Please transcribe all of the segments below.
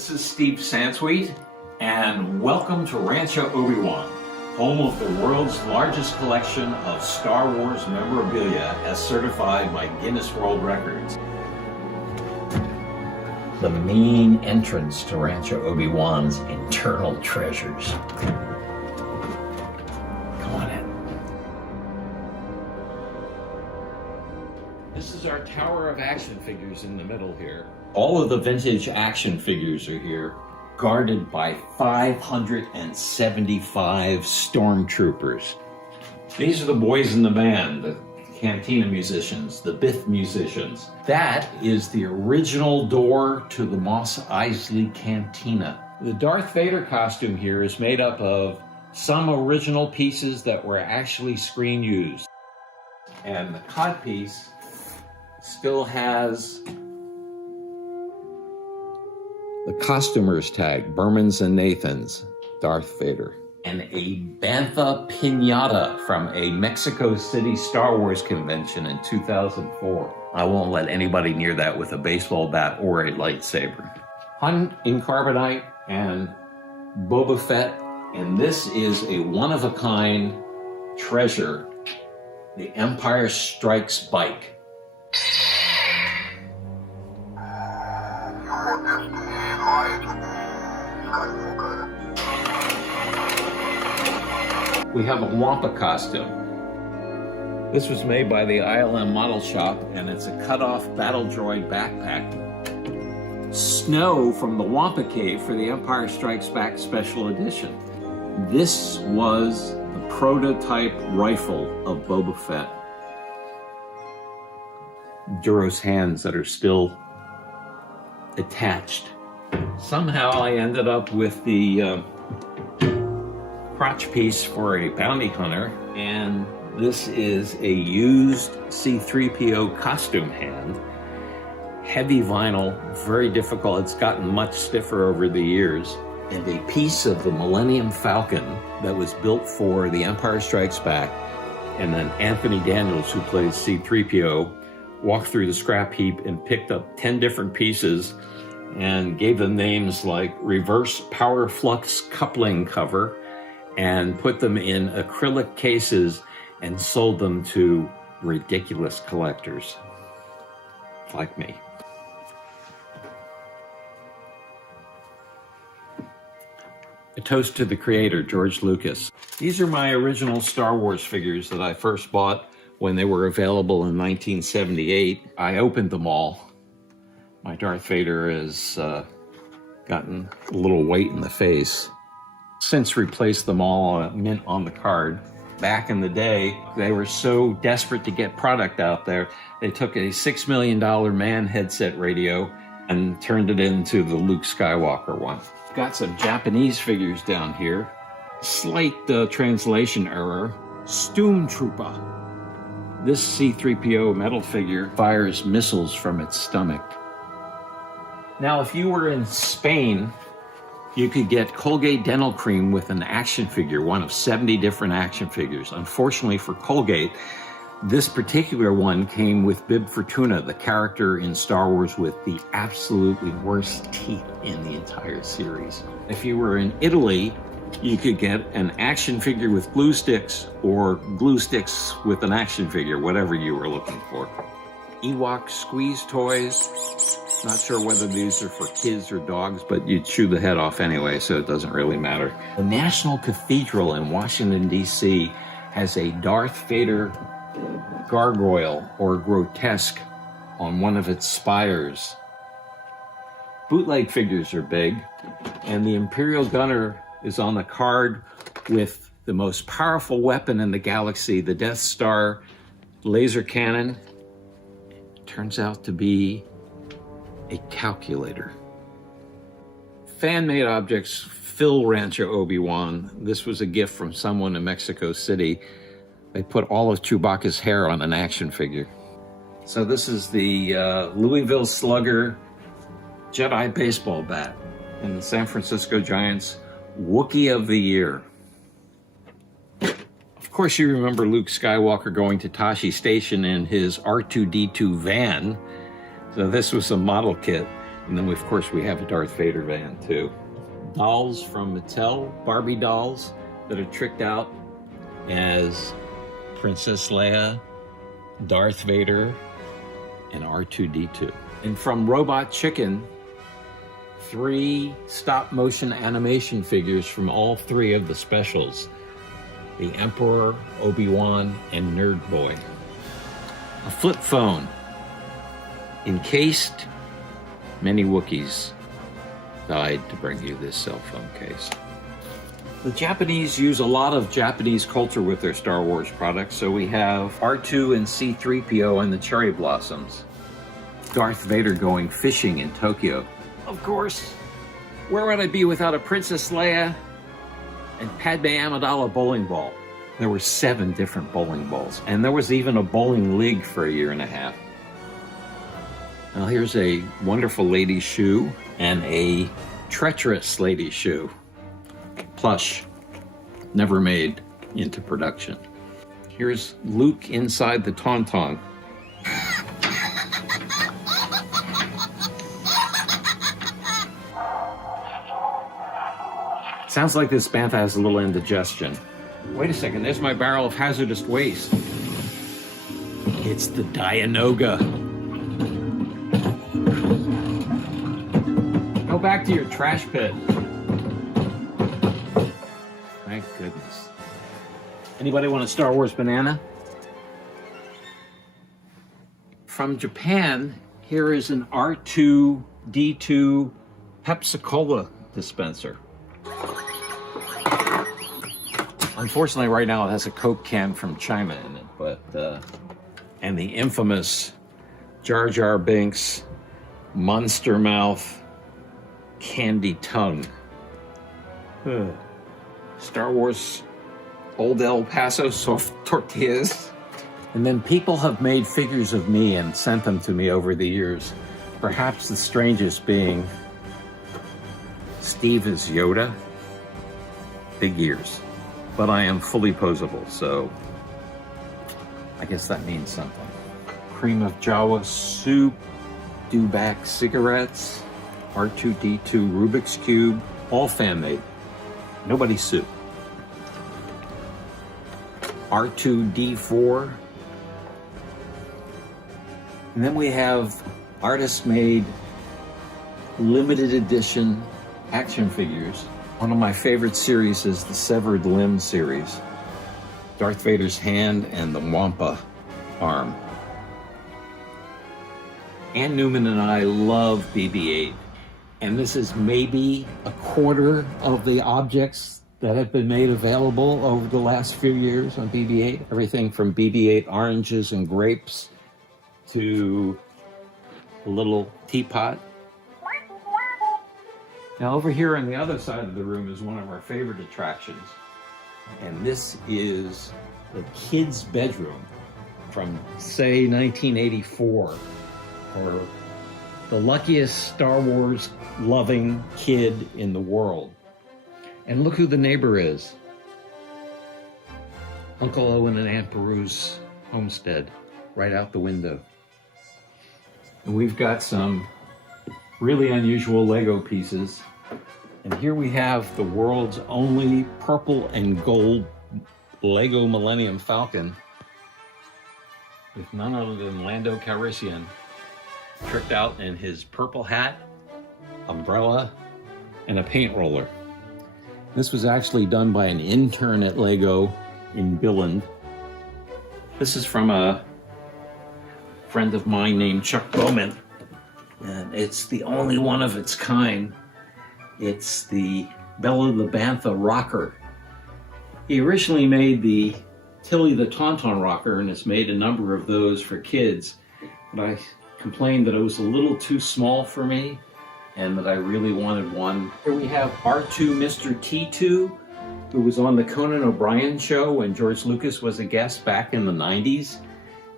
This is Steve Sansweet, and welcome to Rancho Obi-Wan, home of the world's largest collection of Star Wars memorabilia as certified by Guinness World Records. The main entrance to Rancho Obi-Wan's internal treasures. Come on in. This is our tower of action figures in the middle here. All of the vintage action figures are here, guarded by 575 stormtroopers. These are the boys in the band, the cantina musicians, the Biff musicians. That is the original door to the Mos Eisley Cantina. The Darth Vader costume here is made up of some original pieces that were actually screen used. And the codpiece still has the costumer's tag, Berman's and Nathan's, Darth Vader. And a Bantha Pinata from a Mexico City Star Wars convention in 2004. I won't let anybody near that with a baseball bat or a lightsaber. Hun in carbonite and Boba Fett. And this is a one-of-a-kind treasure, the Empire Strikes bike. We have a Wampa costume. This was made by the ILM Model Shop, and it's a cut-off battle droid backpack. Snow from the Wampa Cave for the Empire Strikes Back Special Edition. This was the prototype rifle of Boba Fett. Duro's hands that are still attached. Somehow I ended up with the crotch piece for a bounty hunter, and this is a used C-3PO costume hand. Heavy vinyl, very difficult. It's gotten much stiffer over the years. And a piece of the Millennium Falcon that was built for The Empire Strikes Back. And then Anthony Daniels, who plays C-3PO, walked through the scrap heap and picked up 10 different pieces and gave them names like Reverse Power Flux Coupling Cover, and put them in acrylic cases and sold them to ridiculous collectors like me. A toast to the creator, George Lucas. These are my original Star Wars figures that I first bought when they were available in 1978. I opened them all. My Darth Vader has gotten a little weight in the face. Since replaced them all mint on the card. Back in the day, they were so desperate to get product out there, they took a $6 million MAN headset radio and turned it into the Luke Skywalker one. Got some Japanese figures down here. Slight translation error. Stormtrooper. This C-3PO metal figure fires missiles from its stomach. Now, if you were in Spain, you could get Colgate dental cream with an action figure, one of 70 different action figures. Unfortunately for Colgate, this particular one came with Bib Fortuna, the character in Star Wars with the absolutely worst teeth in the entire series. If you were in Italy, you could get an action figure with glue sticks or glue sticks with an action figure, whatever you were looking for. Ewok squeeze toys. Not sure whether these are for kids or dogs, but you chew the head off anyway, so it doesn't really matter. The National Cathedral in Washington, D.C. has a Darth Vader gargoyle or grotesque on one of its spires. Bootleg figures are big, and the Imperial Gunner is on the card with the most powerful weapon in the galaxy, the Death Star laser cannon. Turns out to be a calculator. Fan-made objects fill Rancho Obi-Wan. This was a gift from someone in Mexico City. They put all of Chewbacca's hair on an action figure. So this is the Louisville Slugger Jedi baseball bat and the San Francisco Giants Wookiee of the Year. Of course, you remember Luke Skywalker going to Tashi Station in his R2-D2 van. So this was a model kit. And then, of course, we have a Darth Vader van, too. Dolls from Mattel, Barbie dolls that are tricked out as Princess Leia, Darth Vader, and R2-D2. And from Robot Chicken, 3 stop-motion animation figures from all 3 of the specials. The Emperor, Obi-Wan, and Nerd Boy. A flip phone. Encased, many Wookiees died to bring you this cell phone case. The Japanese use a lot of Japanese culture with their Star Wars products, so we have R2 and C-3PO and the cherry blossoms. Darth Vader going fishing in Tokyo. Of course, where would I be without a Princess Leia and Padme Amidala bowling ball? There were 7 different bowling balls, and there was even a bowling league for a year and a half. Now here's a wonderful lady's shoe and a treacherous lady's shoe. Plush, never made into production. Here's Luke inside the Tauntaun. Sounds like this bantha has a little indigestion. Wait a second, there's my barrel of hazardous waste. It's the Dianoga. Go back to your trash pit. Thank goodness. Anybody want a Star Wars banana? From Japan, here is an R2-D2 Pepsi-Cola dispenser. Unfortunately, right now it has a Coke can from China in it, but and the infamous Jar Jar Binks Monster Mouth Candy Tongue. Star Wars Old El Paso soft tortillas. And then people have made figures of me and sent them to me over the years. Perhaps the strangest being Steve as Yoda. Big ears. But I am fully posable, so I guess that means something. Cream of Jawa soup, Dewback cigarettes, R2-D2 Rubik's Cube, all fan-made. Nobody's soup. R2-D4. And then we have artist-made limited edition action figures. One of my favorite series is the Severed Limb series. Darth Vader's hand and the Wampa arm. Ann Newman and I love BB-8. And this is maybe a quarter of the objects that have been made available over the last few years on BB-8. Everything from BB-8 oranges and grapes to a little teapot. Now over here on the other side of the room is one of our favorite attractions. And this is the kid's bedroom from, say, 1984, for the luckiest Star Wars loving kid in the world. And look who the neighbor is. Uncle Owen and Aunt Beru's homestead, right out the window. And we've got some really unusual Lego pieces. And here we have the world's only purple and gold Lego Millennium Falcon with none other than Lando Calrissian tricked out in his purple hat, umbrella, and a paint roller. This was actually done by an intern at Lego in Billund. This is from a friend of mine named Chuck Bowman, and it's the only one of its kind. It's the Bella the Bantha rocker. He originally made the Tilly the Tauntaun rocker and has made a number of those for kids, but I complained that it was a little too small for me and that I really wanted one. Here we have R2 Mr. T2, who was on the Conan O'Brien show when George Lucas was a guest back in the 90s,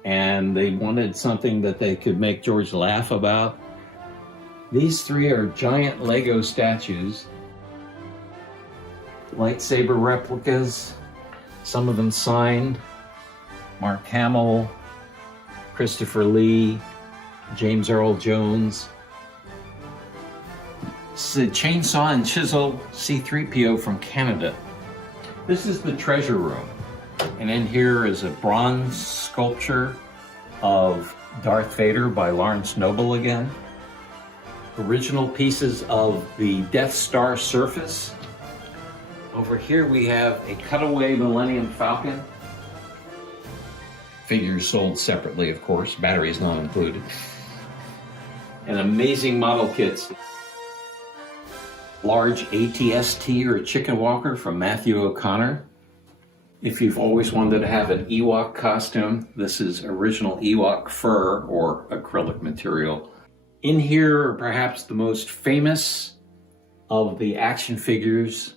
and they wanted something that they could make George laugh about. These 3 are giant Lego statues, lightsaber replicas, some of them signed. Mark Hamill, Christopher Lee, James Earl Jones. This is a chainsaw and chisel C-3PO from Canada. This is the treasure room. And in here is a bronze sculpture of Darth Vader by Lawrence Noble again. Original pieces of the Death Star surface. Over here we have a cutaway Millennium Falcon. Figures sold separately, of course, batteries not included. And amazing model kits. Large ATST or Chicken Walker from Matthew O'Connor. If you've always wanted to have an Ewok costume, this is original Ewok fur or acrylic material. In here are perhaps the most famous of the action figures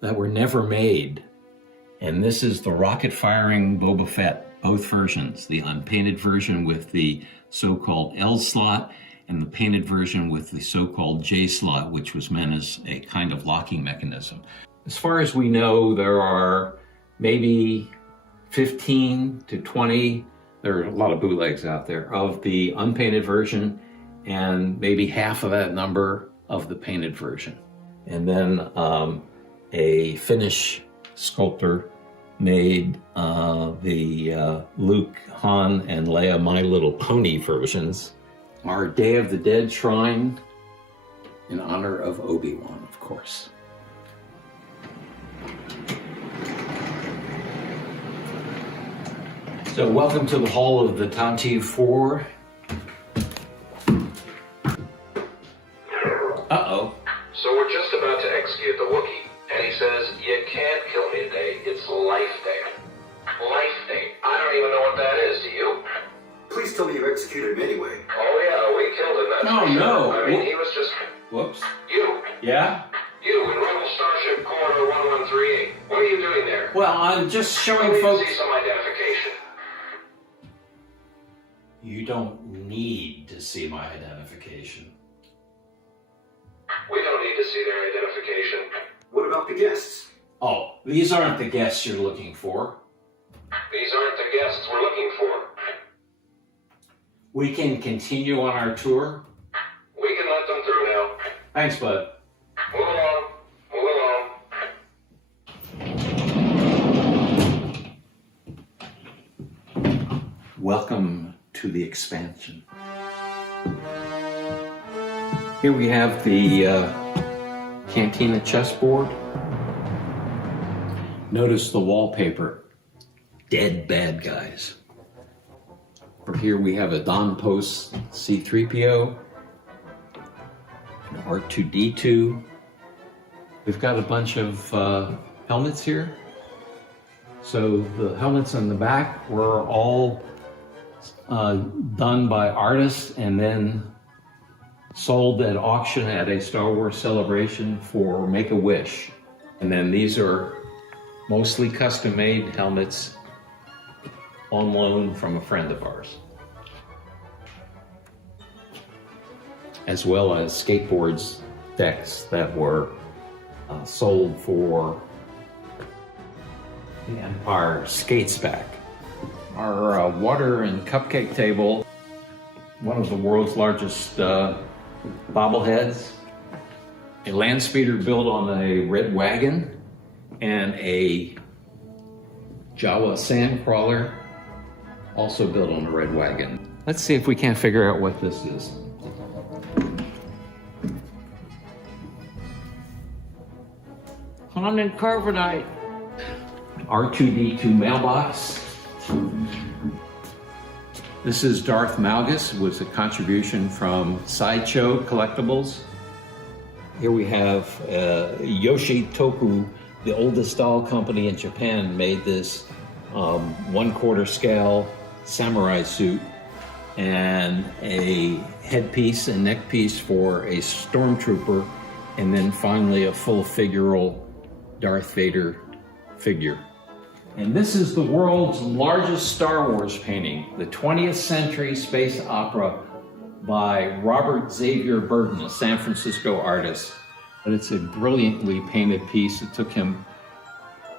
that were never made. And this is the rocket-firing Boba Fett, both versions, the unpainted version with the so-called L slot and the painted version with the so-called J slot, which was meant as a kind of locking mechanism. As far as we know, there are maybe 15 to 20, there are a lot of bootlegs out there, of the unpainted version and maybe half of that number of the painted version. And then a Finnish sculptor made the Luke, Han, and Leia My Little Pony versions. Our Day of the Dead shrine in honor of Obi-Wan, of course. So welcome to the Hall of the Tantive 4. Uh-oh. So we're just about to execute the Wookiee, and he says, you can't kill me today, it's Life Day. Life Day. I don't even know what that is, do you? Please tell me you executed him anyway. Oh yeah, we killed him, that's Oh, for sure. no. I mean, he was just... Whoops. You. Yeah? You in Rebel Starship Corridor 1138. What are you doing there? Well, I'm just I showing need folks... to see some identification. You don't need to see my identification. We don't need to see their identification. What about the guests? Oh, these aren't the guests you're looking for. These aren't the guests we're looking for. We can continue on our tour. We can let them through now. Thanks, bud. Move along. Move along. Welcome to the expansion. Here we have the Cantina chessboard. Notice the wallpaper. Dead bad guys. Over here we have a Don Post C-3PO, an R2-D2. We've got a bunch of helmets here. So the helmets in the back were all done by artists and then sold at auction at a Star Wars celebration for Make-A-Wish. And then these are mostly custom-made helmets on loan from a friend of ours, as well as skateboards decks that were sold for the Empire Skates Back. Our water and cupcake table, one of the world's largest bobbleheads, a land speeder built on a red wagon, and a Jawa sand crawler also built on a red wagon. Let's see if we can't figure out what this is. Han and carbonite. R2-D2 mailbox. This is Darth Malgus, was a contribution from Sideshow Collectibles. Here we have Yoshi Toku, the oldest doll company in Japan, made this 1/4 scale samurai suit and a headpiece and neckpiece for a stormtrooper, and then finally a full figural Darth Vader figure. And this is the world's largest Star Wars painting, the 20th Century Space Opera by Robert Xavier Burton, a San Francisco artist. But it's a brilliantly painted piece. It took him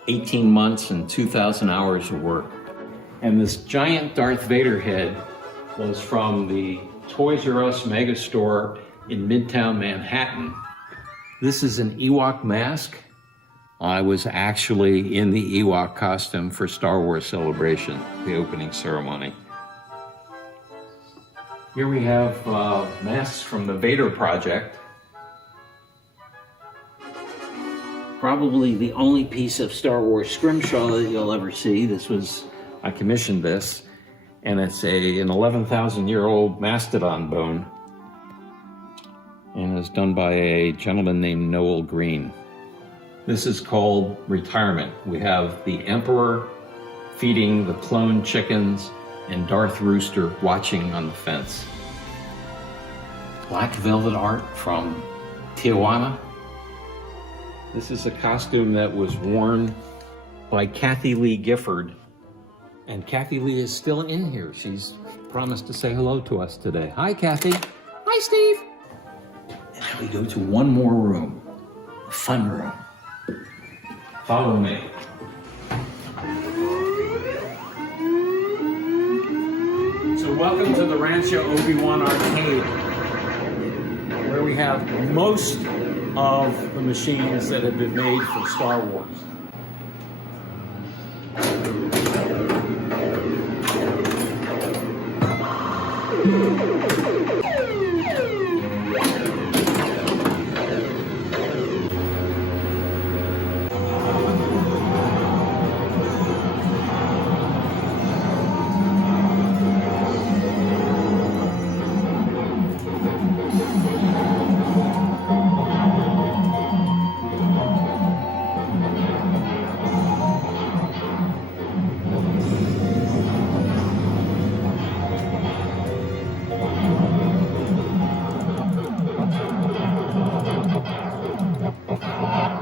18 months and 2,000 hours of work. And this giant Darth Vader head was from the Toys R Us megastore in Midtown Manhattan. This is an Ewok mask. I was actually in the Ewok costume for Star Wars Celebration, the opening ceremony. Here we have masks from the Vader Project. Probably the only piece of Star Wars scrimshaw that you'll ever see. I commissioned this, and it's an 11,000-year-old mastodon bone, and it's done by a gentleman named Noel Green. This is called Retirement. We have the Emperor feeding the clone chickens and Darth Rooster watching on the fence. Black velvet art from Tijuana. This is a costume that was worn by Kathy Lee Gifford. And Kathy Lee is still in here. She's promised to say hello to us today. Hi, Kathy. Hi, Steve. And now we go to one more room, a fun room. Follow me. So welcome to the Rancho Obi-Wan Arcade, where we have most of the machines that have been made for Star Wars.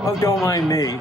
Oh, don't mind me.